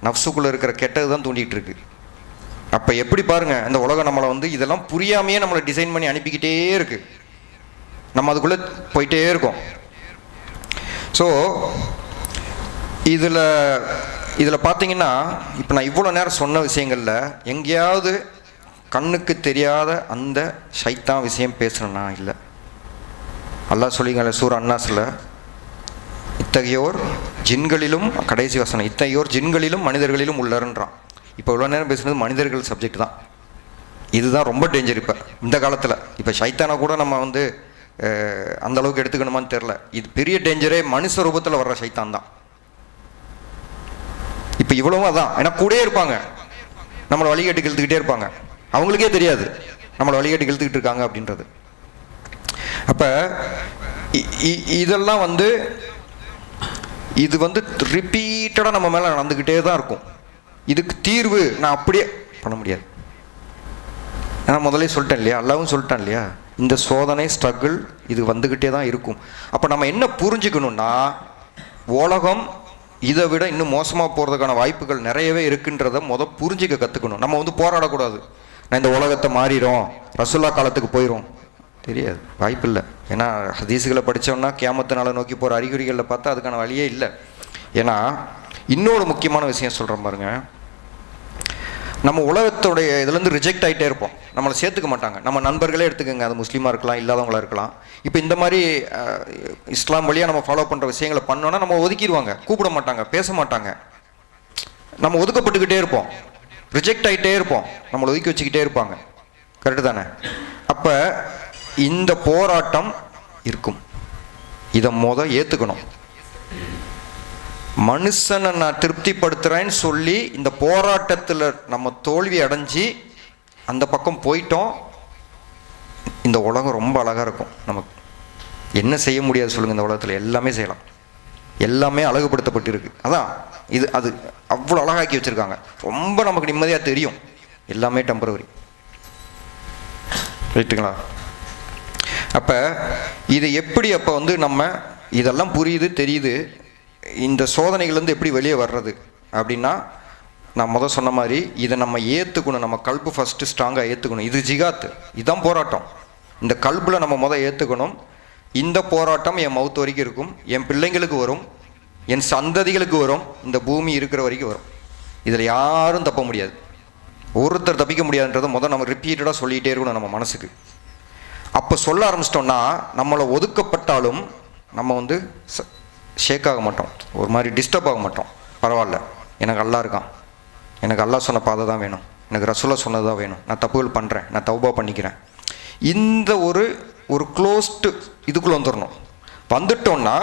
நஃப்ஸுக்குள்ளே இருக்கிற கெட்டது தான் தூண்டிகிட்டு இருக்கு. அப்போ எப்படி பாருங்கள், இந்த உலகம் நம்மளை வந்து இதெல்லாம் புரியாமையே நம்மளை டிசைன் பண்ணி அனுப்பிக்கிட்டே இருக்கு. நம்ம அதுக்குள்ளே போயிட்டே இருக்கோம். ஸோ இதில் பார்த்தீங்கன்னா, இப்போ நான் இவ்வளோ நேரம் சொன்ன விஷயங்களில் எங்கேயாவது கண்ணுக்கு தெரியாத அந்த ஷைத்தான் விஷயம் பேசுகிறேன்னா இல்லை. அல்லாஹ் சொல்லிங்களே சூரா அன்னாஸில், இத்தகையோர் ஜின்களிலும், கடைசி வசனம், இத்தகையோர் ஜின்களிலும் மனிதர்களிலும் உள்ளன்றான். இப்போ இவ்வளோ நேரம் பேசுனது மனிதர்கள் சப்ஜெக்ட் தான். இதுதான் ரொம்ப டேஞ்சர் இப்போ இந்த காலத்தில். இப்போ ஷைத்தானை கூட நம்ம வந்து அந்த அளவுக்கு எடுத்துக்கணுமான்னு தெரில. இது பெரிய டேஞ்சரே மனுஷ ரூபத்தில் வர்ற ஷைத்தான் தான். இப்போ இவ்வளவும் அதான், ஏன்னா கூடயே இருப்பாங்க, நம்மளை வழிகேட்டு இழுத்துக்கிட்டே இருப்பாங்க, அவங்களுக்கே தெரியாது நம்மளை வழிகேட்டு இழுத்துக்கிட்டு இருக்காங்க அப்படின்றது. அப்போ இதெல்லாம் வந்து இது வந்து ரிப்பீட்டடாக நம்ம மேலே நடந்துக்கிட்டே தான் இருக்கும். இதுக்கு தீர்வு நான் அப்படியே பண்ண முடியாது. ஏன்னா முதலே சொல்லிட்டேன் இல்லையா, அல்லாவும் சொல்லிட்டேன் இல்லையா, இந்த சோதனை ஸ்ட்ரகிள் இது வந்துக்கிட்டே தான் இருக்கும். அப்போ நம்ம என்ன புரிஞ்சுக்கணும்னா, உலகம் இதை விட இன்னும் மோசமாக போகிறதுக்கான வாய்ப்புகள் நிறையவே இருக்குன்றதை புரிஞ்சிக்க கற்றுக்கணும். நம்ம வந்து போராடக்கூடாது, நான் இந்த உலகத்தை மாறிடும், ரசூல்லா காலத்துக்கு போயிடும், தெரியாது, வாய்ப்பு இல்லை. ஏன்னா ஹதீஸுகளை படித்தோம்னா கியாமத்து நாளை நோக்கி போகிற அறிகுறிகளில் பார்த்தா அதுக்கான வழியே இல்லை. ஏன்னா இன்னொரு முக்கியமான விஷயம் சொல்கிறேன் பாருங்க, நம்ம உலகத்துடைய இதுலேருந்து ரிஜெக்ட் ஆகிட்டே இருப்போம், நம்மளை சேர்த்துக்க மாட்டாங்க. நம்ம நண்பர்களே எடுத்துக்கோங்க, அது முஸ்லீமாக இருக்கலாம், இல்லாதவங்களாக இருக்கலாம். இப்போ இந்த மாதிரி இஸ்லாம் வழியாக நம்ம ஃபாலோ பண்ணுற விஷயங்களை பண்ணோன்னா நம்ம ஒதுக்கிடுவாங்க, கூப்பிட மாட்டாங்க, பேச மாட்டாங்க. நம்ம ஒதுக்கப்பட்டுக்கிட்டே இருப்போம், ரிஜெக்ட் ஆகிட்டே இருப்போம், நம்மளை ஒதுக்கி வச்சுக்கிட்டே இருப்பாங்க. கரெக்டு தானே? அப்போ இந்த போராட்டம் இருக்கும், இதை ஏற்றுக்கணும். மனுஷனை நான் திருப்திப்படுத்துகிறேன்னு சொல்லி இந்த போராட்டத்தில் நம்ம தோல்வி அடைஞ்சி அந்த பக்கம் போயிட்டோம், இந்த உலகம் ரொம்ப அழகாக இருக்கும். நமக்கு என்ன செய்ய முடியாது சொல்லுங்கள்? இந்த உலகத்தில் எல்லாமே செய்யலாம், எல்லாமே அழகுபடுத்தப்பட்டிருக்கு. அதான் இது, அது அவ்வளோ அழகாக்கி வச்சுருக்காங்க, ரொம்ப நமக்கு நிம்மதியாக தெரியும். எல்லாமே டெம்பரவரி, ரைட்டுங்களா? அப்போ இது எப்படி, அப்போ வந்து நம்ம இதெல்லாம் புரியுது, தெரியுது, இந்த சோதனைகள்லேருந்து எப்படி வெளியே வர்றது அப்படின்னா, நான் சொன்ன மாதிரி இதை நம்ம ஏற்றுக்கணும். நம்ம கல்பு ஃபஸ்ட்டு ஸ்ட்ராங்காக ஏற்றுக்கணும். இது ஜிகாத், இதுதான் போராட்டம். இந்த கல்பில் நம்ம ஏற்றுக்கணும். இந்த போராட்டம் என் மவுத்து வரைக்கும் இருக்கும், என் பிள்ளைங்களுக்கு வரும், என் சந்ததிகளுக்கு வரும், இந்த பூமி இருக்கிற வரைக்கும் வரும். இதில் யாரும் தப்ப முடியாது, ஒருத்தர் தப்பிக்க முடியாதுன்றதை நம்ம ரிப்பீட்டடாக சொல்லிகிட்டே இருக்கணும் நம்ம மனசுக்கு. அப்போ சொல்ல ஆரம்பிச்சிட்டோம்னா நம்மளை ஒதுக்கப்பட்டாலும் நம்ம ஷேக் ஆக மாட்டோம், ஒரு மாதிரி டிஸ்டர்ப் ஆக மாட்டோம். பரவாயில்ல, எனக்கு அல்லா இருக்கான், எனக்கு அல்லா சொன்ன பாதை தான் வேணும், எனக்கு ரசூலா சொன்னது தான் வேணும், நான் தப்புகள் பண்ணுறேன், நான் தௌபா பண்ணிக்கிறேன். இந்த ஒரு க்ளோஸ்டு இதுக்குள்ளே வந்துட்டோம்னா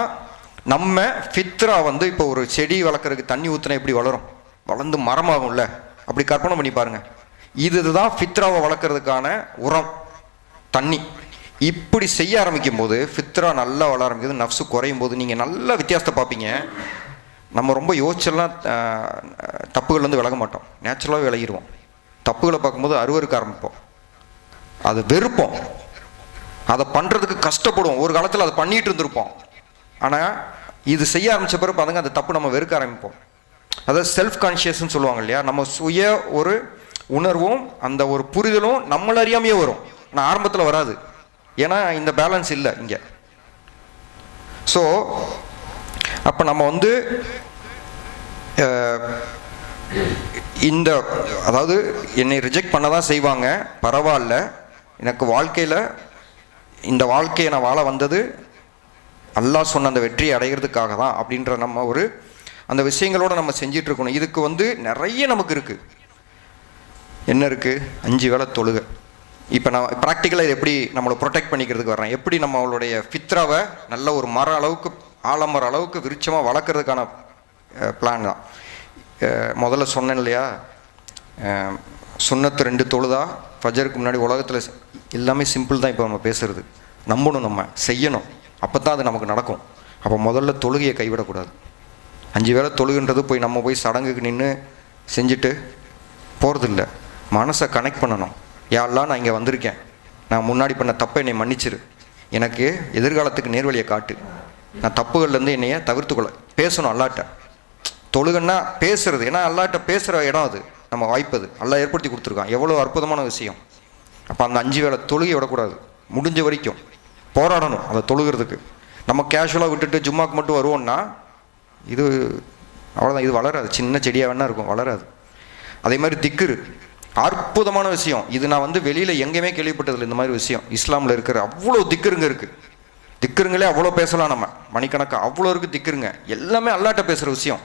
நம்ம ஃபித்ரா இப்போ ஒரு செடி வளர்க்குறதுக்கு தண்ணி ஊற்றினா எப்படி வளரும், வளர்ந்து மரமாகும்ல, அப்படி கற்பனை பண்ணி பாருங்கள். இதுதான் ஃபித்ராவை வளர்க்குறதுக்கான உரம், தண்ணி. இப்படி செய்ய ஆரம்பிக்கும் போது ஃபித்ரா நல்லா வளர ஆரம்பிக்குது, நஃப்ஸு குறையும் போது நீங்கள் நல்ல வித்தியாசத்தை பார்ப்பீங்க. நம்ம ரொம்ப யோசிச்செல்லாம் தப்புகள்லேருந்து விலக மாட்டோம், நேச்சுரலாகவே விலகிடுவோம். தப்புகளை பார்க்கும்போது அருவருக்க ஆரம்பிப்போம், அது வெறுப்போம், அதை பண்ணுறதுக்கு கஷ்டப்படுவோம். ஒரு காலத்தில் அதை பண்ணிகிட்டு இருந்திருப்போம், ஆனால் இது செய்ய ஆரம்பித்த பிறகு பாருங்க அந்த தப்பு நம்ம வெறுக்க ஆரம்பிப்போம். அதாவது செல்ஃப் கான்ஷியஸ்ன்னு சொல்லுவாங்க இல்லையா, நம்ம சுய ஒரு உணர்வும் அந்த ஒரு புரிதலும் நம்மள அறியாமையே வரும், ஆனால் ஆரம்பத்தில் வராது. ஏன்னா இந்த பேலன்ஸ் இல்லை இங்கே. ஸோ அப்போ நம்ம இந்த அதாவது என்னை ரிஜெக்ட் பண்ண தான் செய்வாங்க, பரவாயில்ல, எனக்கு வாழ்க்கையில் இந்த வாழ்க்கையை நான் வாழ வந்தது அல்லாஹ் சொன்ன அந்த வெற்றியை அடைகிறதுக்காக தான் அப்படின்ற நம்ம அந்த விஷயங்களோடு நம்ம செஞ்சிட்ருக்கணும். இதுக்கு நிறைய நமக்கு இருக்குது. என்ன இருக்குது? 5 வேளை தொழுகை. இப்போ நான் ப்ராக்டிக்கலாக இது எப்படி நம்மளை ப்ரொடெக்ட் பண்ணிக்கிறதுக்கு வர்றேன், எப்படி நம்மளுடைய ஃபித்ராவை நல்ல ஒரு மர அளவுக்கு, ஆலமர அளவுக்கு விருட்சமாக வளர்க்குறதுக்கான பிளான் தான். முதல்ல சொன்னேன் இல்லையா, சுன்னத்து 2 தொழுதா ஃபஜருக்கு முன்னாடி. உலகத்தில் எல்லாமே சிம்பிள் தான். இப்போ நம்ம பேசுகிறது நம்பணும், நம்ம செய்யணும், அப்போ தான் அது நமக்கு நடக்கும். அப்போ முதல்ல தொழுகையை கைவிடக்கூடாது. 5 வேளை தொழுகுன்றது போய் நம்ம போய் சடங்குக்கு நின்று செஞ்சுட்டு போகிறதில்ல. மனசை கனெக்ட் பண்ணணும். யாரெல்லாம் நான் இங்கே வந்திருக்கேன், நான் முன்னாடி பண்ண தப்பை என்னை மன்னிச்சிரு, எனக்கு எதிர்காலத்துக்கு நேர்வழியை காட்டு, நான் தப்புகள்லேருந்து என்னைய தவிர்த்துக்கொள்ள பேசணும் அல்லாட்ட. தொழுகன்னா பேசுறது, ஏன்னா அல்லாட்ட பேசுகிற இடம் அது, நம்ம வாய்ப்பது அல்லா ஏற்படுத்தி கொடுத்துருக்கான். எவ்வளோ அற்புதமான விஷயம். அப்போ அந்த 5 வேளை தொழுகை விடக்கூடாது. முடிஞ்ச வரைக்கும் போராடணும் அதை தொழுகிறதுக்கு. நம்ம கேஷுவலாக விட்டுட்டு ஜும்மாக்கு மட்டும் வருவோம்னா இது அவ்வளோதான், இது வளராது. சின்ன செடியாக வேணா இருக்கும், வளராது. அதே மாதிரி திக்ரு அற்புதமான விஷயம். இது நான் வந்து வெளியில் எங்கேயுமே கேள்விப்பட்டதில்லை இந்த மாதிரி விஷயம். இஸ்லாமில் இருக்கிற அவ்வளோ திக்ருங்க இருக்குது. திக்ருங்களே அவ்வளோ பேசலாம் நம்ம, மணிக்கணக்காக அவ்வளோ இருக்குது திக்ருங்க. எல்லாமே அல்லாட்ட பேசுகிற விஷயம்.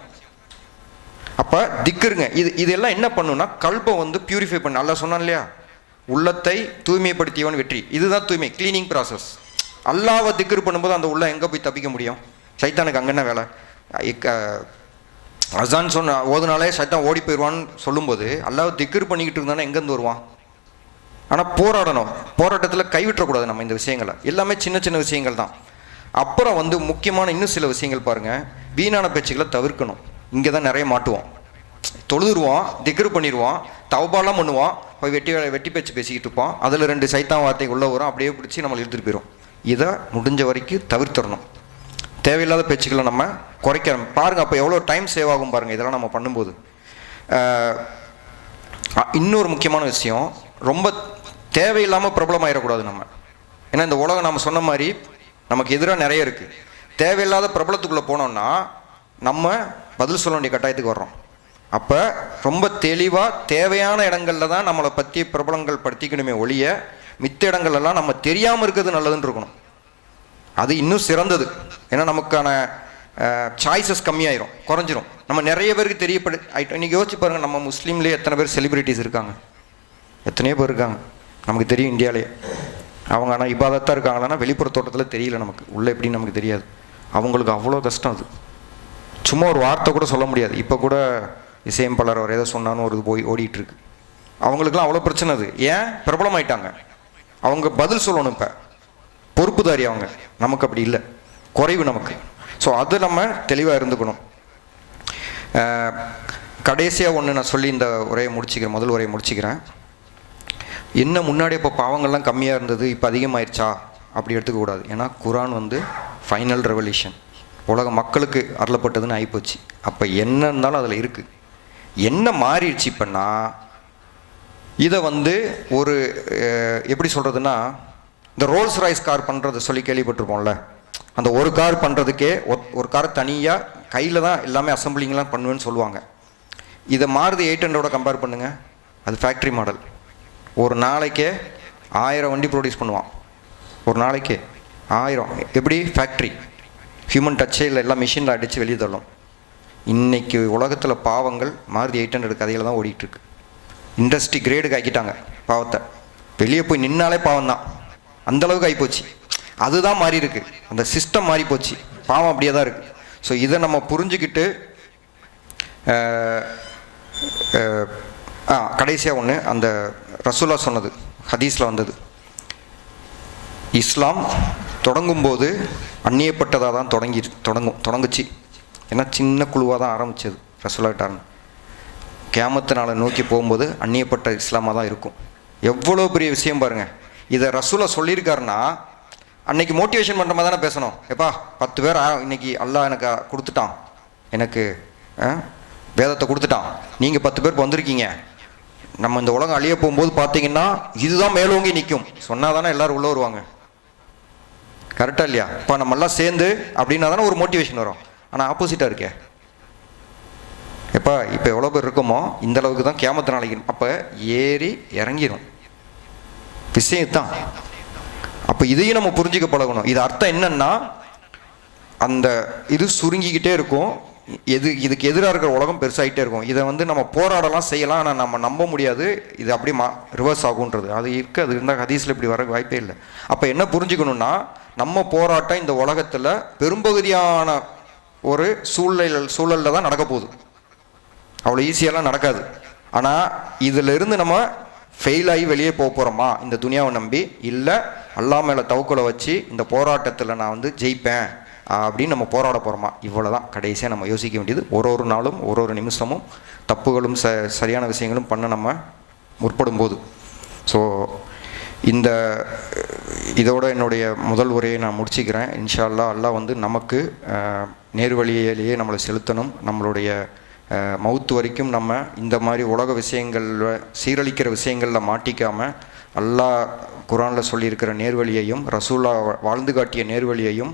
அப்போ திக்ருங்க இதெல்லாம் என்ன பண்ணுன்னா கல்பை வந்து பியூரிஃபை பண்ண. அல்லா சொன்னான் இல்லையா, உள்ளத்தை தூய்மைப்படுத்தியவன் வெற்றி. இதுதான் தூய்மை, கிளீனிங் ப்ராசஸ். அல்லாவை திக்ரு பண்ணும்போது அந்த உள்ள எங்கே போய் தப்பிக்க முடியும்? சைத்தானுக்கு அங்கே என்ன வேலை? அசான் சொன்ன ஓதுனாலே சைத்தான் ஓடி போயிடுவான்னு சொல்லும்போது அல்லாவை திக்ரு பண்ணிக்கிட்டு இருந்தானே எங்கேருந்து வருவான்? ஆனால் போராடணும். போராட்டத்தில் கைவிட்டக்கூடாது நம்ம இந்த விஷயங்களை. எல்லாமே சின்ன சின்ன விஷயங்கள் தான். அப்புறம் வந்து முக்கியமான இன்னும் சில விஷயங்கள் பாருங்கள். வீணான பேச்சுக்களை தவிர்க்கணும். இங்கே தான் நிறைய மாட்டுவோம். தொழுதுருவோம், திக்ரு பண்ணிடுவோம், தௌபாலாம் பண்ணுவோம், போய் வெட்டி பேச்சு பேசிக்கிட்டு இருப்போம். அதில் 2 சைத்தான் வார்த்தை உள்ளே வரும், அப்படியே பிடிச்சி நம்மளை இழுத்துட்டு போயிடும். இதை முடிஞ்ச வரைக்கும் தவிர்த்துடணும். தேவையில்லாத பேச்சுக்களை நம்ம குறைக்க பாருங்கள். அப்போ எவ்வளோ டைம் சேவ் ஆகும் பாருங்கள் இதெல்லாம் நம்ம பண்ணும்போது. இன்னொரு முக்கியமான விஷயம், ரொம்ப தேவையில்லாமல் பிரபலம் ஆகிடக்கூடாது நம்ம. ஏன்னா இந்த உலகம் நம்ம சொன்ன மாதிரி நமக்கு எதிராக நிறைய இருக்குது. தேவையில்லாத பிரபலத்துக்குள்ளே போனோம்னா நம்ம பதில் சொல்ல வேண்டிய கட்டாயத்துக்கு வர்றோம். அப்போ ரொம்ப தெளிவாக தேவையான இடங்களில் தான் நம்மளை பற்றி பிரபலங்கள் படுத்திக்கணுமே ஒழிய மித்த இடங்கள்லாம் நம்ம தெரியாமல் இருக்கிறது நல்லதுன்னு இருக்கணும். அது இன்னும் சிறந்தது. ஏன்னா நமக்கான சாய்ஸஸ் கம்மியாயிரும், குறைஞ்சிரும். நம்ம நிறைய பேருக்கு இன்றைக்கி யோசிச்சு பாருங்கள், நம்ம முஸ்லீம்லேயே எத்தனை பேர் செலிபிரிட்டிஸ் இருக்காங்க, எத்தனையோ பேர் இருக்காங்க நமக்கு தெரியும் இந்தியாவிலேயே. அவங்க ஆனால் இபாதத்தாக இருக்காங்களான்னா வெளிப்புற தோட்டத்தில் தெரியல, நமக்கு உள்ளே எப்படின்னு நமக்கு தெரியாது. அவங்களுக்கு அவ்வளோ கஷ்டம். அது சும்மா ஒரு வார்த்தை கூட சொல்ல முடியாது. இப்போ கூட இசையமைப்பாளர் அவர் ஏதோ சொன்னான்னு ஒரு போய் ஓடிட்டுருக்கு. அவங்களுக்குலாம் அவ்வளோ பிரச்சனை. அது ஏன்? பிரபலமாயிட்டாங்க. அவங்க பதில் சொல்லணும். இப்போ பொறுப்புதாரி அவங்க. நமக்கு அப்படி இல்லை, குறைவு நமக்கு. ஸோ அது நம்ம தெளிவாக இருந்துக்கணும். கடைசியாக ஒன்று நான் சொல்லி இந்த உரையை முடிச்சுக்கிறேன், முதல் உரையை முடிச்சுக்கிறேன். என்ன முன்னாடி இப்போ பாவங்கள்லாம் கம்மியாக இருந்தது, இப்போ அதிகமாயிருச்சா அப்படி எடுத்துக்கக்கூடாது. ஏன்னா குரான் வந்து ஃபைனல் ரெவல்யூஷன், உலக மக்களுக்கு அருளப்பட்டதுன்னு ஆகிப்போச்சு. அப்போ என்ன இருந்தாலும் அதில் இருக்குது. என்ன மாறிடுச்சு இப்போன்னா, இதை வந்து ஒரு எப்படி சொல்கிறதுன்னா, இந்த ரோல்ஸ் ராய்ஸ் கார் பண்ணுறது சொல்லி கேள்விப்பட்டிருப்போம்ல. அந்த ஒரு கார் பண்ணுறதுக்கே ஒரு கார் தனியாக கையில் தான் எல்லாமே அசம்பிளிங்லாம் பண்ணுவேன்னு சொல்லுவாங்க. இதை மாறுதி 800 கம்பேர் பண்ணுங்கள். அது ஃபேக்ட்ரி மாடல். ஒரு நாளைக்கே 1000 வண்டி ப்ரொடியூஸ் பண்ணுவான். ஒரு நாளைக்கே 1000. எப்படி? ஃபேக்ட்ரி. ஹியூமன் டச்சே இல்லை, எல்லாம் மிஷினில் அடித்து வெளியே தள்ளும். இன்றைக்கி உலகத்தில் பாவங்கள் மாருதி 800 கதையில் தான் ஓடிட்டுருக்கு. இண்டஸ்ட்ரி கிரேடுக்கு ஆக்கிட்டாங்க பாவத்தை. வெளியே போய் நின்னாலே பாவம் தான், அந்தளவுக்கு ஆகிப்போச்சு. அதுதான் மாறி இருக்கு, அந்த சிஸ்டம் மாறி போச்சு. பாவம் அப்படியே தான் இருக்குது. ஸோ இதை நம்ம புரிஞ்சுக்கிட்டு கடைசியாக ஒன்று, அந்த ரசூலா சொன்னது ஹதீஸில் வந்தது, இஸ்லாம் தொடங்கும்போது அந்நியப்பட்டதாக தான் தொடங்குச்சு. ஏன்னா சின்ன குழுவாக தான் ஆரம்பித்தது ரசூலாட்டார்னு. கியாமத்து நாளை நோக்கி போகும்போது அந்நியப்பட்ட இஸ்லாமாக தான் இருக்கும். எவ்வளோ பெரிய விஷயம் பாருங்கள். இதை ரசூலா சொல்லியிருக்காருன்னா அன்னைக்கு மோட்டிவேஷன் பண்ணுற மாதிரி தானே பேசணும். எப்பா 10 பேர் இன்னைக்கு அல்லாஹ் எனக்கு கொடுத்துட்டான், எனக்கு வேதத்தை கொடுத்துட்டான், நீங்கள் 10 பேருக்கு வந்திருக்கீங்க, நம்ம இந்த உலகம் அழிய போகும்போது பார்த்தீங்கன்னா இதுதான் மேலோங்கி நிற்கும் சொன்னால் தானே எல்லோரும் உள்ளே வருவாங்க. கரெக்டாக இல்லையா? இப்போ நம்மெல்லாம் சேர்ந்து அப்படின்னா தானே ஒரு மோட்டிவேஷன் வரும். ஆனால் ஆப்போசிட்டாக இருக்கே. எப்போ இப்போ எவ்வளோ பேர் இருக்கோமோ இந்த அளவுக்கு தான் கியாமத்து நாளைக்கு. அப்போ ஏறி இறங்கிடும் விஷயத்தான். அப்போ இதையும் நம்ம புரிஞ்சுக்க பழகணும். இது அர்த்தம் என்னன்னா, அந்த இது சுருங்கிக்கிட்டே இருக்கும், இதுக்கு எதிராக இருக்கிற உலகம் பெருசாகிட்டே இருக்கும். இதை வந்து நம்ம போராடலாம் செய்யலாம், ஆனால் நம்ம நம்ப முடியாது இது அப்படி ரிவர்ஸ் ஆகுன்றது. அது இருக்குது, அது இருந்தால் ஹதீஸில் இப்படி வர வாய்ப்பே இல்லை. அப்போ என்ன புரிஞ்சுக்கணுன்னா, நம்ம போராட்டம் இந்த உலகத்தில் பெரும்பகுதியான ஒரு சூழலில் தான் நடக்க போகுது. அவ்வளோ ஈஸியெல்லாம் நடக்காது. ஆனால் இதிலிருந்து நம்ம ஃபெயில் ஆகி வெளியே போக போகிறோமா இந்த துனியாவை நம்பி, இல்லை அல்லா மேலே தவக்குலை வச்சு இந்த போராட்டத்தில் நான் வந்து ஜெயிப்பேன் அப்படின்னு நம்ம போராட போகிறோமா? இவ்வளோ தான் கடைசியாக நம்ம யோசிக்க வேண்டியது. ஒரு நாளும் ஒரு நிமிஷமும் தப்புகளும் சரியான விஷயங்களும் பண்ண நம்ம முற்படும் போது. ஸோ இதோட என்னுடைய முதல் உரையை நான் முடிச்சுக்கிறேன். இன்ஷா அல்லாஹ் அல்லாஹ் வந்து நமக்கு நேர்வழியிலேயே நம்மளை செலுத்தணும். நம்மளுடைய மவுத்து வரைக்கும் நம்ம இந்த மாதிரி உலக விஷயங்களில் சீரழிக்கிற விஷயங்களில் மாட்டிக்காமல் அல்லாஹ் குரானில் சொல்லியிருக்கிற நேர்வழியையும் ரசூலா வாழ்ந்து காட்டிய நேர்வழியையும்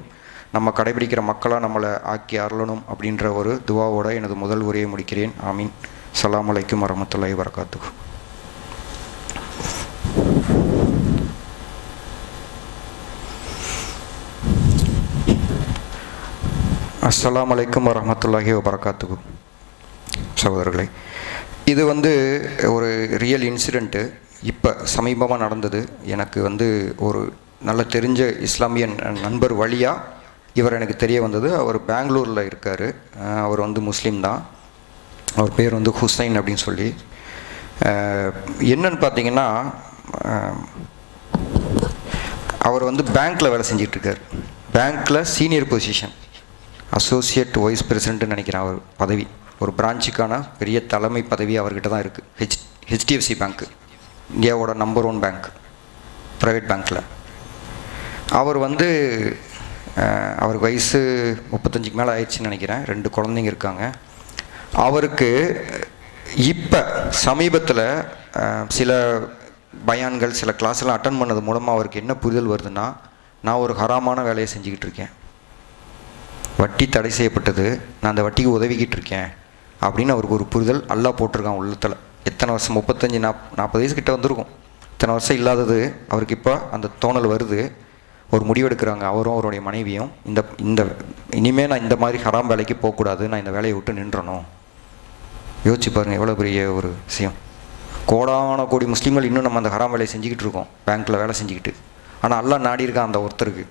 நம்ம கடைபிடிக்கிற மக்களாக நம்மளை ஆக்கி அருளணும் அப்படின்ற ஒரு துவாவோட எனது முதல் உரையை முடிக்கிறேன். ஆமீன். அஸ்ஸலாமு அலைக்கும் வரஹ்மத்துல்லாஹி வபரகாத்துஹு. அஸ்ஸலாமு அலைக்கும் வரஹ்மத்துல்லாஹி வபரகாத்துஹு. சகோதரர்களே, இது வந்து ஒரு ரியல் இன்சிடெண்ட்டு. இப்போ சமீபமாக நடந்தது. எனக்கு வந்து ஒரு நல்ல தெரிஞ்ச இஸ்லாமிய நண்பர் வழியாக இவர் எனக்கு தெரிய வந்தது. அவர் பெங்களூரில் இருக்கார். அவர் வந்து முஸ்லீம் தான். அவர் பேர் வந்து ஹுசைன் அப்படின்னு சொல்லி. என்னன்னு பார்த்தீங்கன்னா, அவர் வந்து பேங்க்கில் வேலை செஞ்சிட்ருக்கார். பேங்க்கில் சீனியர் பொசிஷன், அசோசியேட் வைஸ் பிரசிடென்ட்னு நினைக்கிறேன் அவர் பதவி. ஒரு பிரான்ச்சுக்கான பெரிய தலைமை பதவி அவர்கிட்ட தான் இருக்குது. ஹெச்டிஎஃப்சி பேங்க்கு, இந்தியாவோட நம்பர் 1 பேங்க், ப்ரைவேட் பேங்க்கில். அவர் வந்து அவருக்கு வயசு 35க்கு மேலே ஆயிடுச்சுன்னு நினைக்கிறேன். 2 குழந்தைங்க இருக்காங்க. அவருக்கு இப்போ சமீபத்தில் சில பயான்கள், சில கிளாஸ்லாம் அட்டன் பண்ணது மூலமாக அவருக்கு என்ன புரிதல் வருதுன்னா, நான் ஒரு ஹராமான வேலையை செஞ்சுக்கிட்டு இருக்கேன், வட்டி தடை செய்யப்பட்டது, நான் அந்த வட்டிக்கு உதவிக்கிட்டு இருக்கேன் அப்படின்னு அவருக்கு ஒரு புரிதல் அல்லாஹ் போட்டிருக்கான் உள்ளத்தில். எத்தனை வருஷம், 35-40 வயசு கிட்ட வந்திருக்கும். இத்தனை வருஷம் இல்லாதது அவருக்கு இப்போ அந்த தோணல் வருது. ஒரு முடிவெடுக்கிறாங்க, அவரும் அவருடைய மனைவியும். இந்த இனிமேல் நான் இந்த மாதிரி ஹராம் வேலைக்கு போகக்கூடாது, நான் இந்த வேலையை விட்டு நின்றணும். யோசிச்சு பாருங்கள் எவ்வளோ பெரிய ஒரு விஷயம். கோடான கோடி முஸ்லீம்கள் இன்னும் நம்ம அந்த ஹராம் வேலையை செஞ்சுக்கிட்டு இருக்கோம், பேங்க்கில் வேலை செஞ்சுக்கிட்டு. ஆனால் அல்லாஹ் நாடி இருக்கான் அந்த ஒருத்தருக்கு.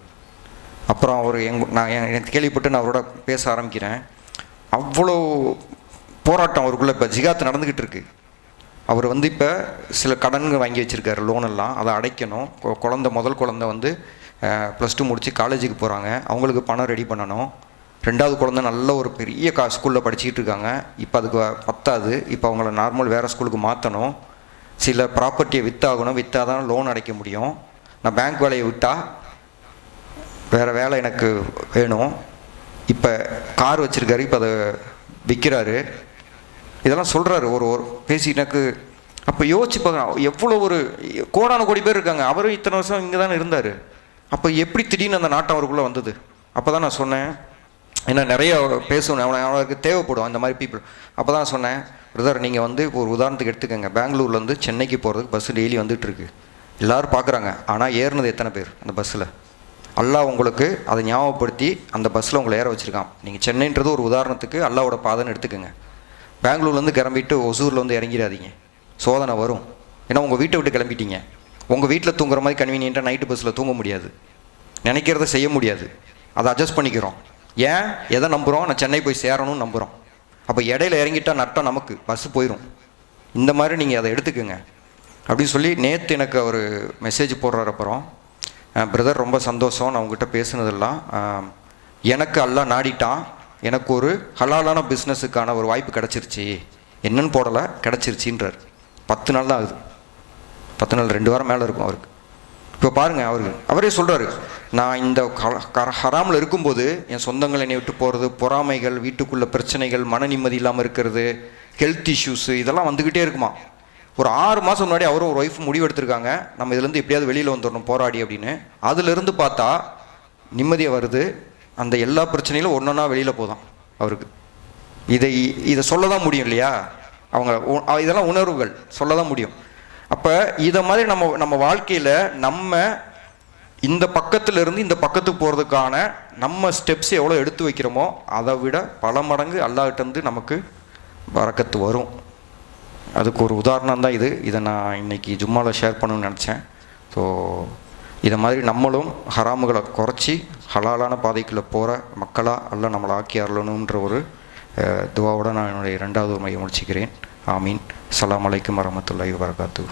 அப்புறம் அவர் நான் எனக்கு கேள்விப்பட்டு நான் அவரோட பேச ஆரம்பிக்கிறேன். அவ்வளோ போராட்டம் அவருக்குள்ளே இப்போ ஜிகாத் நடந்துக்கிட்டு இருக்கு. அவர் வந்து இப்போ சில கடன்கள் வாங்கி வச்சுருக்காரு, லோனெல்லாம், அதை அடைக்கணும். முதல் குழந்தை வந்து +2 முடித்து காலேஜுக்கு போகிறாங்க, அவங்களுக்கு பணம் ரெடி பண்ணணும். 2வது குழந்தை நல்ல ஒரு பெரிய ஸ்கூலில் படிச்சுக்கிட்டு இருக்காங்க. இப்போ அதுக்கு பத்தாது. இப்போ அவங்கள நார்மல் வேறு ஸ்கூலுக்கு மாற்றணும். சில ப்ராப்பர்ட்டியை விற்றாகணும், விற்றாதான் லோன் அடைக்க முடியும். நான் பேங்க் வேலையை விட்டால் வேறு வேலை எனக்கு வேணும். இப்போ கார் வச்சுருக்காரு, இப்போ அதை விற்கிறாரு. இதெல்லாம் சொல்கிறாரு ஒரு பேசி எனக்கு. அப்போ யோசிச்சு பார்க்குறேன், எவ்வளோ ஒரு கோடான கோடி பேர் இருக்காங்க. அவரும் இத்தனை வருஷம் இங்கே தானே இருந்தார். அப்போ எப்படி திடீர்னு அந்த நாட்டம் அவருக்குள்ளே வந்தது? அப்போ தான் நான் சொன்னேன், ஏன்னா நிறைய பேசணும், அவனுக்கு தேவைப்படும் அந்த மாதிரி பீப்புள். அப்போ தான் சொன்னேன், பிரதர் நீங்கள் வந்து ஒரு உதாரணத்துக்கு எடுத்துக்கோங்க, பெங்களூர்லேருந்து சென்னைக்கு போகிறதுக்கு பஸ்ஸு டெய்லி வந்துட்டுருக்கு. எல்லோரும் பார்க்குறாங்க, ஆனால் ஏறினது எத்தனை பேர் அந்த பஸ்ஸில்? அல்லாஹ் உங்களுக்கு அதை ஞாபகப்படுத்தி அந்த பஸ்ஸில் உங்களை ஏற வச்சுருக்கான். நீங்கள் சென்னைன்றது ஒரு உதாரணத்துக்கு அல்லாவோட பாதைன்னு எடுத்துக்கோங்க. பெங்களூர்லேருந்து கிளம்பிட்டு ஒசூரில் வந்து இறங்கிடாதீங்க, சோதனை வரும். ஏன்னா உங்கள் வீட்டை விட்டு கிளம்பிட்டீங்க. உங்கள் வீட்டில் தூங்குற மாதிரி கன்வீனியண்ட்டாக நைட்டு பஸ்ஸில் தூங்க முடியாது, நினைக்கிறத செய்ய முடியாது. அதை அட்ஜஸ்ட் பண்ணிக்கிறோம். ஏன் எதை நம்புகிறோம்? நான் சென்னை போய் சேரணும்னு நம்புகிறோம். அப்போ இடையில இறங்கிட்டால் நட்டம் நமக்கு, பஸ்ஸு போயிடும். இந்த மாதிரி நீங்கள் அதை எடுத்துக்கோங்க அப்படின்னு சொல்லி நேற்று எனக்கு ஒரு மெசேஜ் போடுறாரு. அப்புறம் பிரதர் ரொம்ப சந்தோஷம், நான் உங்ககிட்ட பேசுனதெல்லாம் எனக்கு அல்லாஹ் நாடிட்டான், எனக்கு ஒரு ஹலாலான பிஸ்னஸுக்கான ஒரு வாய்ப்பு கிடச்சிருச்சு. என்னன்னு போடலை, கிடச்சிருச்சின்றார். 10 நாள் தான் ஆகுது. 10 நாள் 2 வாரம் மேலே இருக்கும் அவருக்கு. இப்போ பாருங்கள், அவரே சொல்கிறாரு, நான் இந்த ஹராமில் இருக்கும்போது என் சொந்தங்கள் என்னை விட்டு போகிறது, பொறாமைகள், வீட்டுக்குள்ள பிரச்சனைகள், மன நிம்மதி இல்லாமல் இருக்கிறது, ஹெல்த் இஷ்யூஸு, இதெல்லாம் வந்துக்கிட்டே இருக்குமா. ஒரு 6 மாதம் முன்னாடி அவரும் ஒரு ஒய்ஃப் முடிவு எடுத்திருக்காங்க, நம்ம இதுலேருந்து எப்படியாவது வெளியில் வந்துடணும் போராடி அப்படின்னு. அதுலேருந்து பார்த்தா நிம்மதியாக வருது. அந்த எல்லா பிரச்சனையிலும் ஒன்றொன்னா வெளியில் போதான் அவருக்கு. இதை சொல்ல தான் முடியும் இல்லையா? இதெல்லாம் உணர்வுகள் சொல்ல தான் முடியும். அப்போ இதை மாதிரி நம்ம வாழ்க்கையில் நம்ம இந்த பக்கத்துலேருந்து இந்த பக்கத்துக்கு போகிறதுக்கான நம்ம ஸ்டெப்ஸ் எவ்வளோ எடுத்து வைக்கிறோமோ அதை விட பல மடங்கு அல்லாஹ்கிட்டேருந்து நமக்கு பரக்கத்து வரும். அதுக்கு ஒரு உதாரணம் தான் இது. இதை நான் இன்றைக்கி ஜும்மாவில் ஷேர் பண்ணணும்னு நினச்சேன். ஸோ இதை மாதிரி நம்மளும் ஹராமுகளை குறைச்சி ஹலாலான பாதைக்குள்ளே போகிற மக்களாக அல்ல நம்மளை ஆக்கி அருளணுன்ற ஒரு துவாவோடு நான் என்னுடைய 2வது உரையை முடிச்சுக்கிறேன். ஆமீன். அஸ்ஸலாமு அலைக்கும் வரஹ்மத்துல்லாஹி வபரகாத்துஹு.